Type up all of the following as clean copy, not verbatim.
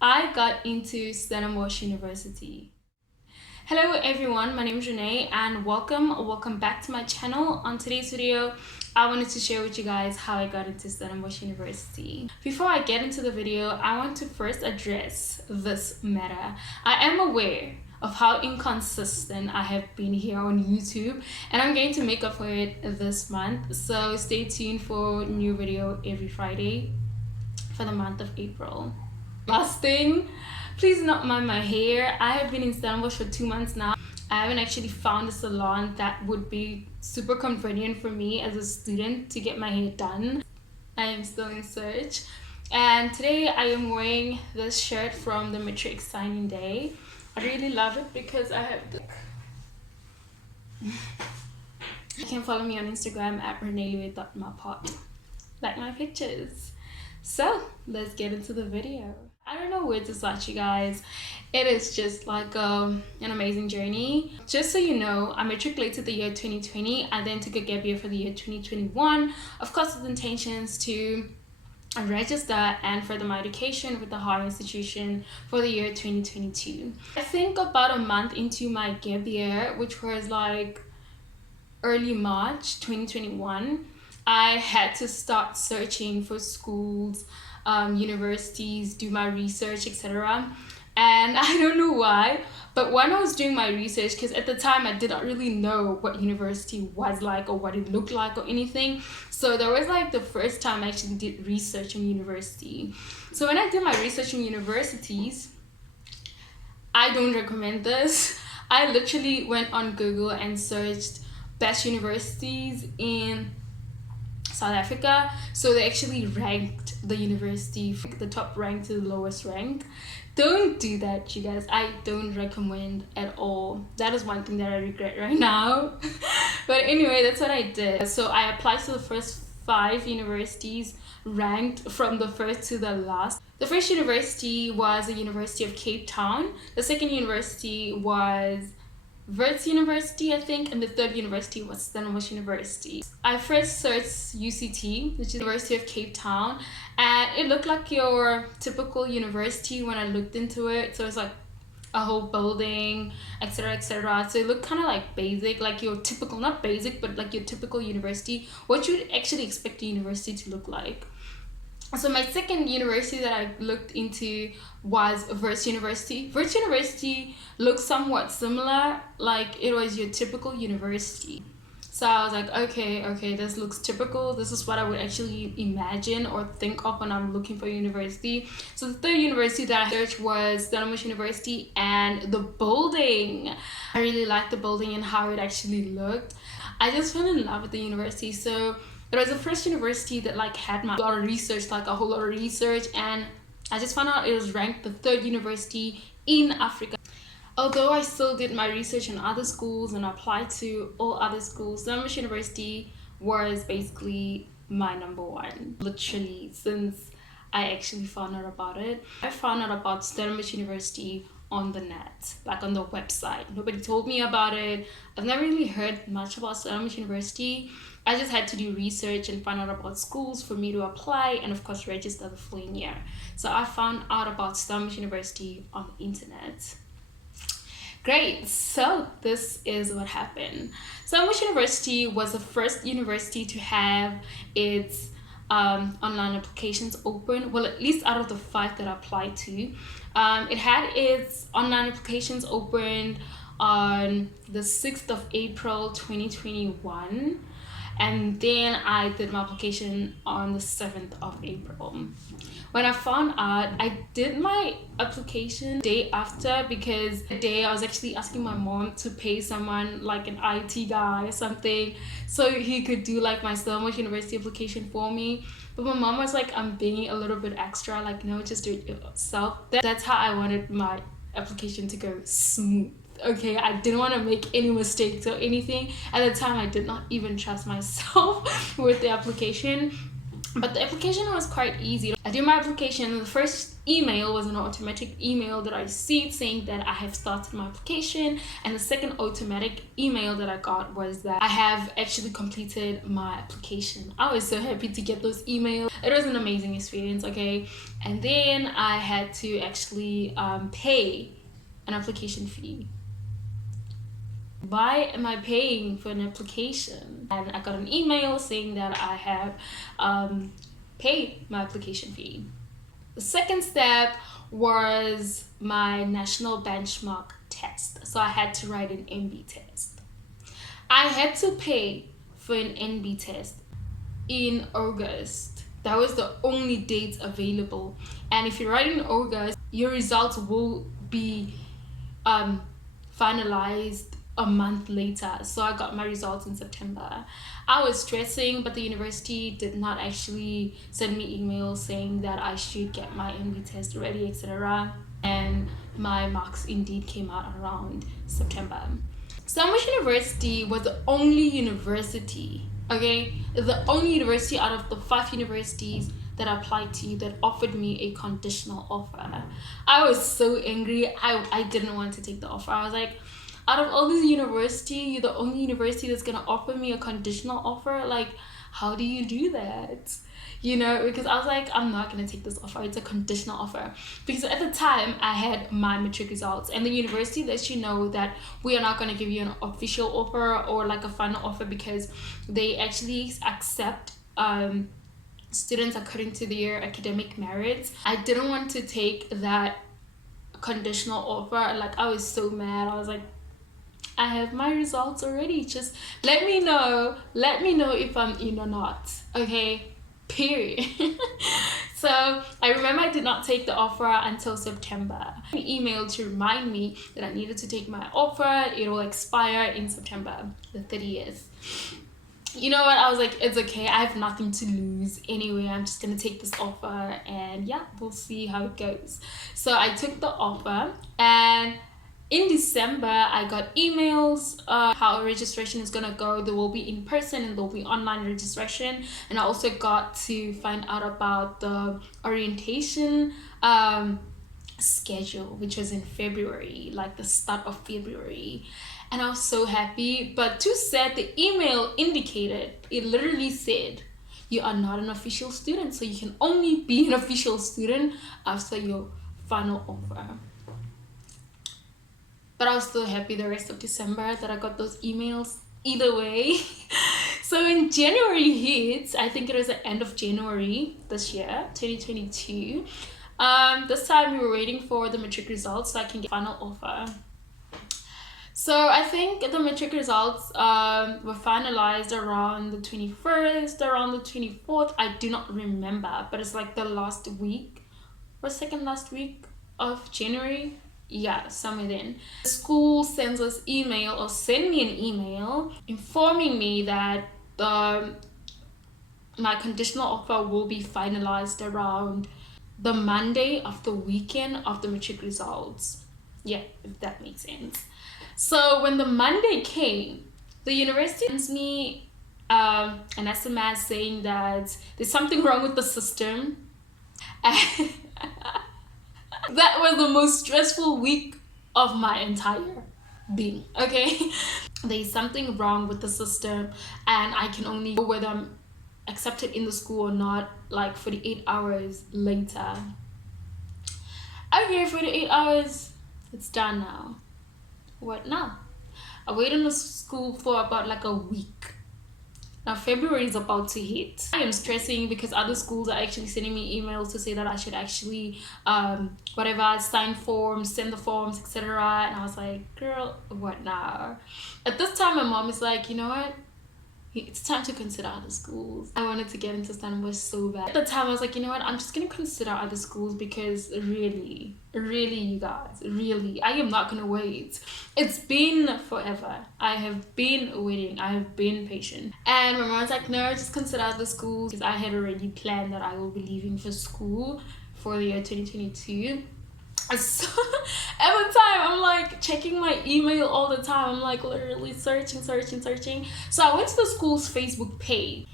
I got into Stellenbosch University. Hello everyone, my name is Renee and welcome back to my channel. On today's video, I wanted to share with you guys how I got into Stellenbosch University. Before I get into the video, I want to first address this matter. I am aware of how inconsistent I have been here on YouTube, and I'm going to make up for it this month. So stay tuned for a new video every Friday for the month of April. Last thing, please not mind my hair. I have been in Stellenbosch for 2 months now. I haven't actually found a salon that would be super convenient for me as a student to get my hair done. I am still in search. And today I am wearing this shirt from the Matric signing day. I really love it because I have the... You can follow me on Instagram at reneelue.mapot. Like my pictures. So let's get into the video. I don't know where to start, you guys. It is just like an amazing journey. Just so you know, I matriculated the year 2020. I then took a gap year for the year 2021, of course with intentions to register and further my education with the higher institution for the year 2022. I think about a month into my gap year, which was like early March 2021, I had to start searching for schools, universities, do my research, etc. And I don't know why, but when I was doing my research, because at the time I did not really know what university was like or what it looked like or anything, so that was like the first time I actually did research on university. So when I did my research on universities, I don't recommend this. I literally went on Google and searched best universities in South Africa. So they actually ranked the university from the top rank to the lowest rank. Don't do that, you guys. I don't recommend at all. That is one thing that I regret right now. But anyway, that's what I did. So I applied to the first 5 universities ranked from the first to the last. The first university was the University of Cape Town. The second university was Wits University, I think, and the third university was Stellenbosch University. I first searched UCT, which is University of Cape Town, and it looked like your typical university when I looked into it. So it's like a whole building, etc., etc. So it looked kind of like basic, like your typical, not basic, but like your typical university, what you'd actually expect a university to look like. So my second university that I looked into was Wits University. Wits University looks somewhat similar, like it was your typical university. So I was like, okay, this looks typical. This is what I would actually imagine or think of when I'm looking for a university. So the third university that I searched was Stellenbosch University, and the building. I really liked the building and how it actually looked. I just fell in love with the university. So it was the first university that like had a lot of research, like a whole lot of research, and I just found out it was ranked the 3rd university in Africa. Although I still did my research on other schools and applied to all other schools, Stellenbosch University was basically my number one, literally, since I actually found out about it. I found out about Stellenbosch University on the net, like on the website. Nobody told me about it. I've never really heard much about Stellenbosch University. I just had to do research and find out about schools for me to apply and of course register the following year. So I found out about Stellenbosch University on the internet. Great, so this is what happened. Stellenbosch University was the first university to have its online applications open, well, at least out of the 5 that I applied to. It had its online applications opened on the 6th of April 2021, and then I did my application on the 7th of April. When I found out, I did my application day after, because the day I was actually asking my mom to pay someone, like an IT guy or something, so he could do like my Stellenbosch University application for me. But my mom was like, I'm being a little bit extra, like, no, just do it yourself. That's how I wanted my application to go smooth. Okay, I didn't want to make any mistakes or anything. At the time, I did not even trust myself with the application. But the application was quite easy. I did my application. The first email was an automatic email that I received saying that I have started my application, and the second automatic email that I got was that I have actually completed my application. I was so happy to get those emails. It was an amazing experience, okay? And then I had to actually pay an application fee. Why am I paying for an application? And I got an email saying that I have paid my application fee. The second step was my national benchmark test. So I had to write an NB test. I had to pay for an NB test in August. That was the only date available. And if you write in August, your results will be finalized a month later. So I got my results in September. I was stressing, but the university did not actually send me emails saying that I should get my NB test ready, etc. And my marks indeed came out around September. Stellenbosch University was the only university, okay, the only university out of the 5 universities that I applied to that offered me a conditional offer. I was so angry. I didn't want to take the offer. I was like, out of all this university, you're the only university that's gonna offer me a conditional offer? Like, how do you do that? You know, because I was like, I'm not gonna take this offer. It's a conditional offer. Because at the time, I had my matric results, and the university lets you know that we are not gonna give you an official offer or like a final offer, because they actually accept students according to their academic merits. I didn't want to take that conditional offer. Like, I was so mad. I was like, I have my results already. Just let me know if I'm in or not, okay? Period. So I remember I did not take the offer until September. An email to remind me that I needed to take my offer. It will expire in September the 30th. You know what? I was like, it's okay. I have nothing to lose anyway. I'm just gonna take this offer, and yeah, we'll see how it goes. So I took the offer, and in December, I got emails how registration is gonna go. There will be in person and there will be online registration. And I also got to find out about the orientation schedule, which was in February, like the start of February. And I was so happy. But too sad, the email indicated, it literally said, you are not an official student, so you can only be an official student after your final offer. But I was still happy the rest of December that I got those emails either way. So when January hits, I think it was the end of January this year, 2022. This time we were waiting for the matric results so I can get final offer. So I think the matric results were finalized around the 21st, around the 24th. I do not remember, but it's like the last week or second last week of January. Yeah, somewhere then. The school sends us email or send me an email informing me that my conditional offer will be finalized around the Monday of the weekend of the matric results. Yeah, if that makes sense. So when the Monday came, the university sends me an SMS saying that there's something wrong with the system. And that was the most stressful week of my entire being, okay? There's something wrong with the system, and I can only go whether I'm accepted in the school or not, like 48 hours later. Okay, 48 hours, it's done now. What now? I waited in the school for about like a week. Now February is about to hit. I am stressing because other schools are actually sending me emails to say that I should actually sign forms, send the forms, etc. And I was like, girl, what now? At this time my mom is like, you know what? It's time to consider other schools. I wanted to get into Stellenbosch so bad. At the time I was like, you know what? I'm just gonna consider other schools because really, you guys, really, I am not gonna wait. It's been forever. I have been waiting. I have been patient. And my mom's like, no, just consider other schools, because I had already planned that I will be leaving for school for the year 2022. So at the time I'm like checking my email all the time. I'm like literally searching. So I went to the school's Facebook page.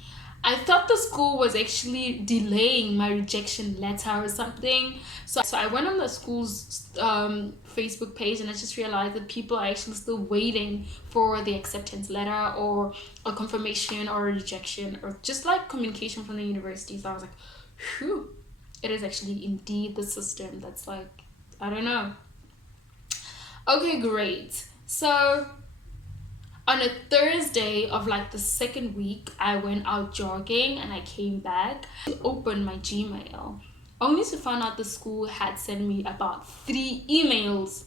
I thought the school was actually delaying my rejection letter or something. So I went on the school's Facebook page, and I just realized that people are actually still waiting for the acceptance letter or a confirmation or a rejection or just like communication from the university. So I was like, whew, it is actually indeed the system that's like, I don't know. Okay, great. So on a Thursday of like the second week, I went out jogging and I came back to open my Gmail, only to find out the school had sent me about 3 emails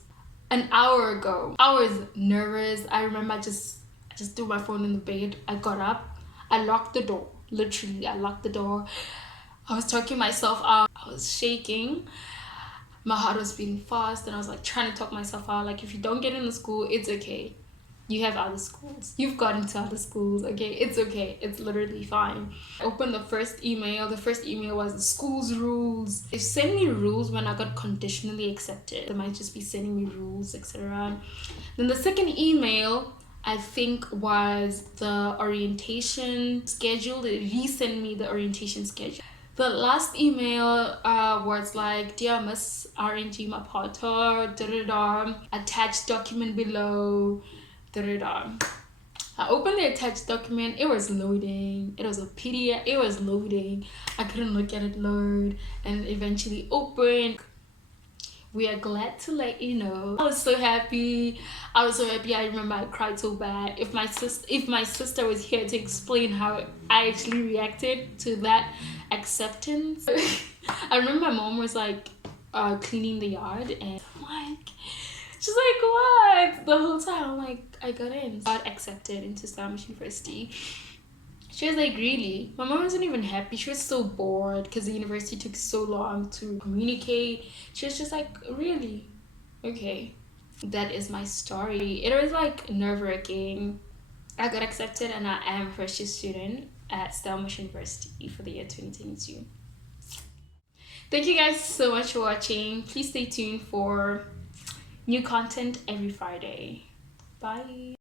an hour ago. I was nervous. I remember I just threw my phone in the bed. I got up, I locked the door. Literally, I locked the door. I was talking myself out. I was shaking. My heart was beating fast, and I was like trying to talk myself out. Like, if you don't get into school, it's okay. You have other schools. You've gotten to other schools, okay? It's okay. It's literally fine. I opened the first email. The first email was the school's rules. They sent me rules when I got conditionally accepted. They might just be sending me rules, etc. Then the second email, I think, was the orientation schedule. They resent me the orientation schedule. The last email was like, dear Miss RNG Mapato, attached document below, I opened the attached document. It was loading. It was a PDF. It was loading. I couldn't look at it load, and eventually opened. We are glad to let you know. I was so happy. I remember I cried so bad. If my sister was here to explain how I actually reacted to that acceptance. I remember my mom was like cleaning the yard, and I'm like, she's like, what? The whole time I'm like, I got accepted into Stellenbosch University. She was like, really? My mom wasn't even happy. She was so bored because the university took so long to communicate. She was just like, really? Okay. That is my story. It was like nerve-wracking. I got accepted, and I am a first year student at Stellenbosch University for the year 2022. Thank you guys so much for watching. Please stay tuned for new content every Friday. Bye.